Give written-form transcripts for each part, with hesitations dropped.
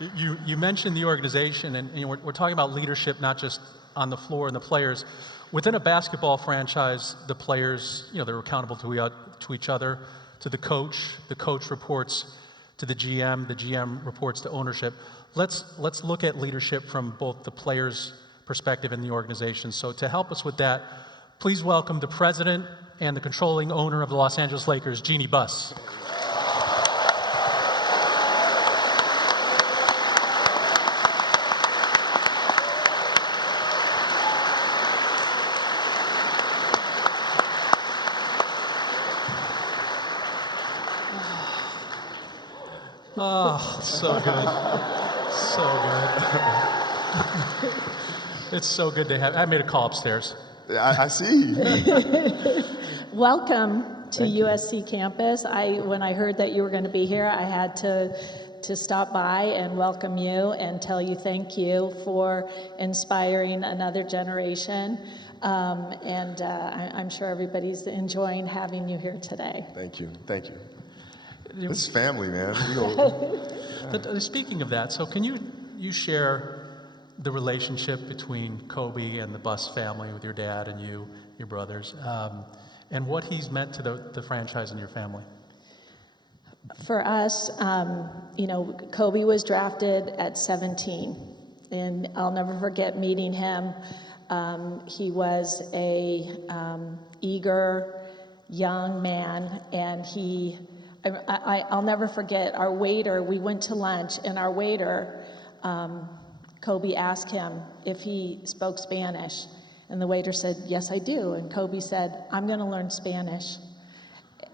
You mentioned the organization, and we're talking about leadership, not just on the floor and the players. Within a basketball franchise, the players, they're accountable to each other, to the coach reports to the GM reports to ownership. Let's look at leadership from both the players' perspective and the organization. So to help us with that, please welcome the president and the controlling owner of the Los Angeles Lakers, Jeanie Buss. Oh, so good. So good. It's so good to have. I made a call upstairs. I see. Welcome to USC campus. When I heard that you were going to be here, I had to stop by and welcome you and tell you thank you for inspiring another generation. I'm sure everybody's enjoying having you here today. Thank you. This is family, man. But speaking of that, so can you share the relationship between Kobe and the Buss family with your dad and your brothers, and what he's meant to the franchise and your family? For us, Kobe was drafted at 17, and I'll never forget meeting him. He was a eager young man, and I'll never forget our waiter. We went to lunch, and our waiter, Kobe asked him if he spoke Spanish, and the waiter said, "Yes, I do." And Kobe said, "I'm going to learn Spanish."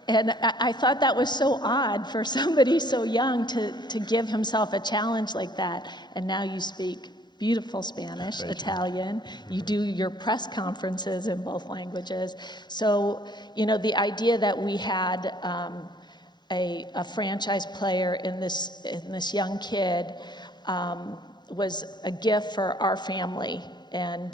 And I thought that was so odd for somebody so young to give himself a challenge like that. And now you speak beautiful Spanish, Italian. You do your press conferences in both languages. So, the idea that we had a franchise player in this young kid was a gift for our family, and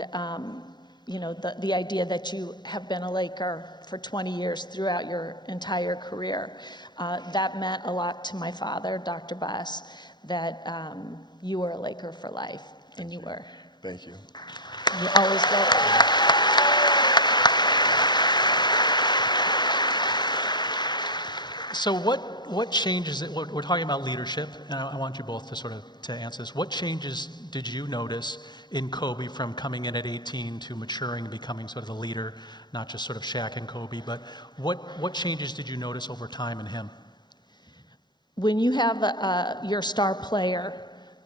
the idea that you have been a Laker for 20 years throughout your entire career, that meant a lot to my father, Dr. Buss, that you were a Laker for life, and you were. Thank you. You always will. So what changes, we're talking about leadership, and I want you both to answer this. What changes did you notice in Kobe from coming in at 18 to maturing and becoming sort of the leader, not just sort of Shaq and Kobe, but what changes did you notice over time in him? When you have your star player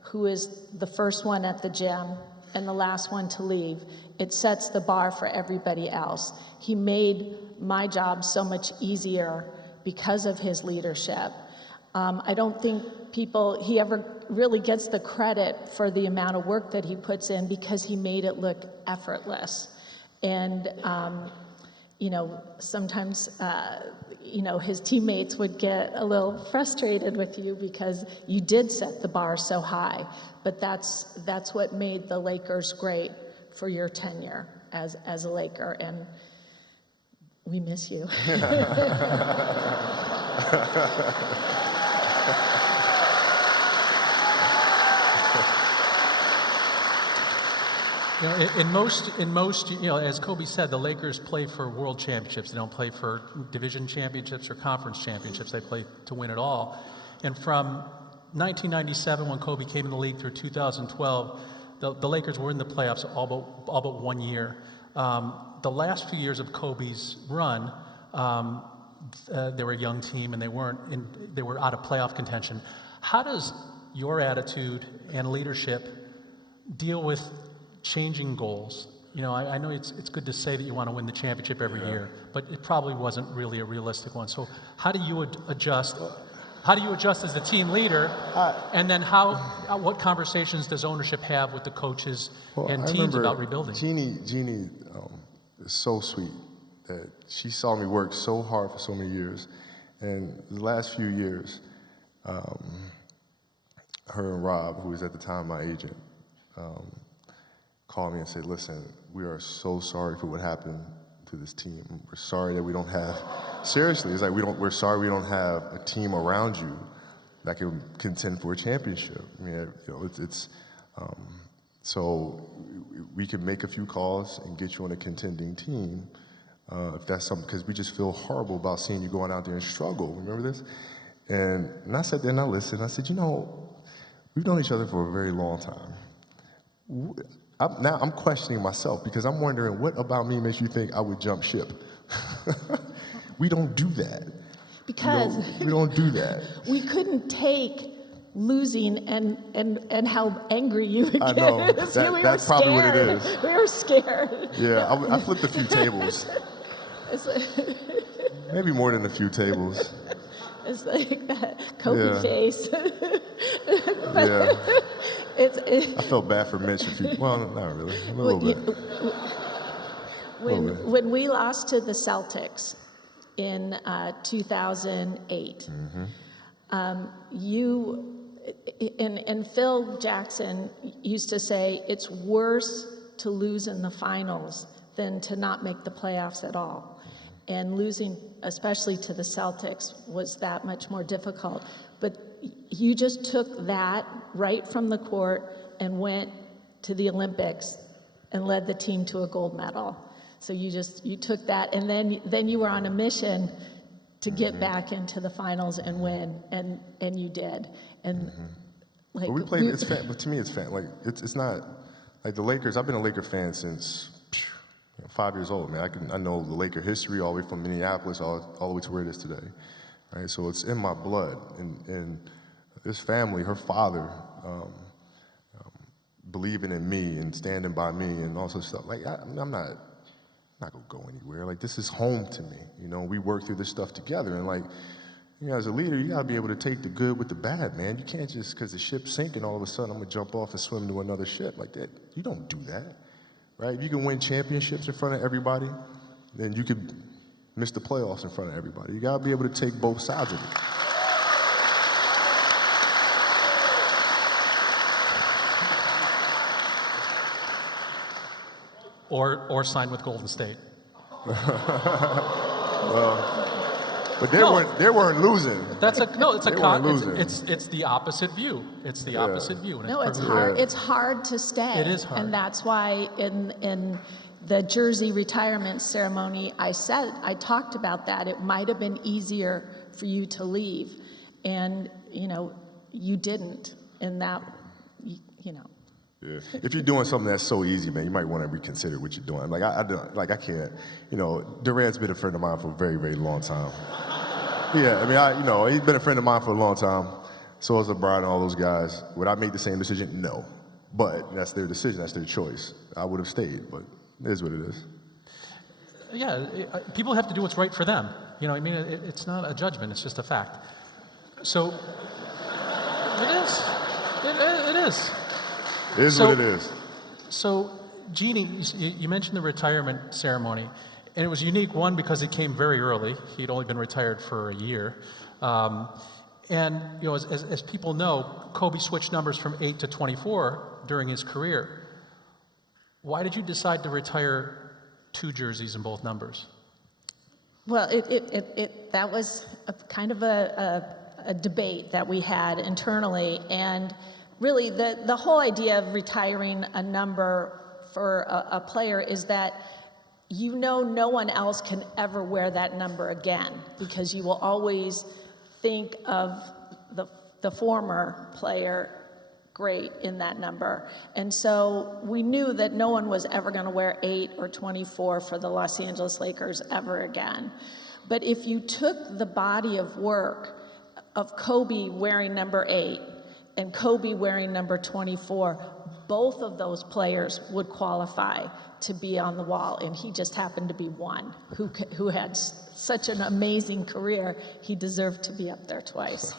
who is the first one at the gym and the last one to leave, it sets the bar for everybody else. He made my job so much easier because of his leadership. I don't think he ever really gets the credit for the amount of work that he puts in, because he made it look effortless. And, sometimes, his teammates would get a little frustrated with you because you did set the bar so high. But that's what made the Lakers great for your tenure as a Laker. And we miss you. In most, as Kobe said, the Lakers play for world championships. They don't play for division championships or conference championships. They play to win it all. And from 1997, when Kobe came in the league, through 2012, the Lakers were in the playoffs all but 1 year. The last few years of Kobe's run, they were a young team and they were out of playoff contention. How does your attitude and leadership deal with changing goals? I know it's good to say that you want to win the championship every year, but it probably wasn't really a realistic one. So how do you adjust? How do you adjust as the team leader? And then what conversations does ownership have with the coaches and teams about rebuilding? Jeanie is so sweet that she saw me work so hard for so many years. And the last few years, her and Rob, who was at the time my agent, called me and said, "Listen, we are so sorry for what happened to this team. We're sorry that we don't have," seriously, it's like we're sorry we don't have a team around you that can contend for a championship. I mean, so we can make a few calls and get you on a contending team if that's something, because we just feel horrible about seeing you going out there and struggle. Remember this? And I sat there and I listened. I said, we've known each other for a very long time. Now I'm questioning myself because I'm wondering what about me makes you think I would jump ship? We don't do that. Because we don't do that. we couldn't take losing and how angry you would get. I know. That's probably what it is. We were scared. Yeah, I flipped a few tables. Maybe more than a few tables. It's like that Kobe face. I felt bad for Mitch. Well, not really. A little bit. When we lost to the Celtics in 2008, you and Phil Jackson used to say it's worse to lose in the finals than to not make the playoffs at all. And losing, especially to the Celtics, was that much more difficult. But you just took that right from the court and went to the Olympics and led the team to a gold medal. So you took that, and then you were on a mission to get back into the finals and win, and you did. And like, but we played. But to me, it's fan. Like it's not like the Lakers. I've been a Laker fan since 5 years old, man. I know the Laker history all the way from Minneapolis all the way to where it is today, right? So it's in my blood, and this family, her father, believing in me and standing by me and all sorts of stuff. Like I'm not gonna go anywhere. Like this is home to me. We work through this stuff together, and like as a leader, you gotta be able to take the good with the bad, man. You can't just because the ship's sinking, all of a sudden I'm gonna jump off and swim to another ship like that. You don't do that. Right? If you can win championships in front of everybody, then you could miss the playoffs in front of everybody. You got to be able to take both sides of it. Or sign with Golden State. But they weren't losing. It's the opposite view. It's the Yeah. opposite view. And no, it's hard. It's hard to stay. It is hard. And that's why in the jersey retirement ceremony, I talked about that. It might have been easier for you to leave, and you didn't. And that, Yeah. If you're doing something that's so easy, man, you might want to reconsider what you're doing. Like I can't. Durant's been a friend of mine for a very, very long time. Yeah, he's been a friend of mine for a long time. So has LeBron and all those guys. Would I make the same decision? No. But that's their decision. That's their choice. I would have stayed, but it is what it is. Yeah, people have to do what's right for them. It's not a judgment. It's just a fact. So it is. It is. It is what it is. So, Jeanie, you mentioned the retirement ceremony, and it was unique, one, because it came very early. He'd only been retired for a year. As people know, Kobe switched numbers from 8 to 24 during his career. Why did you decide to retire 2 jerseys in both numbers? Well, that was kind of a debate that we had internally, and really, the whole idea of retiring a number for a player is that no one else can ever wear that number again, because you will always think of the former player great in that number. And so we knew that no one was ever going to wear 8 or 24 for the Los Angeles Lakers ever again. But if you took the body of work of Kobe wearing number 8 and Kobe wearing number 24, both of those players would qualify to be on the wall, and he just happened to be one who had such an amazing career. He deserved to be up there twice.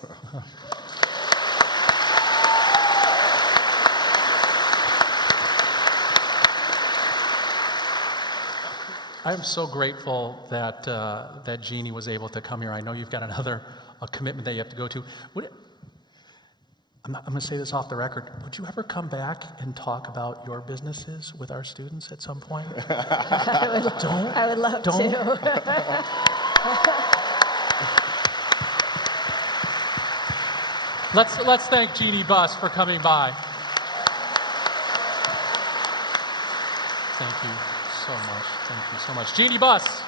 I'm so grateful that Jeanie was able to come here. I know you've got a commitment that you have to go to. I'm going to say this off the record. Would you ever come back and talk about your businesses with our students at some point? I would love to. Let's thank Jeanie Buss for coming by. Thank you so much. Thank you so much. Jeanie Buss.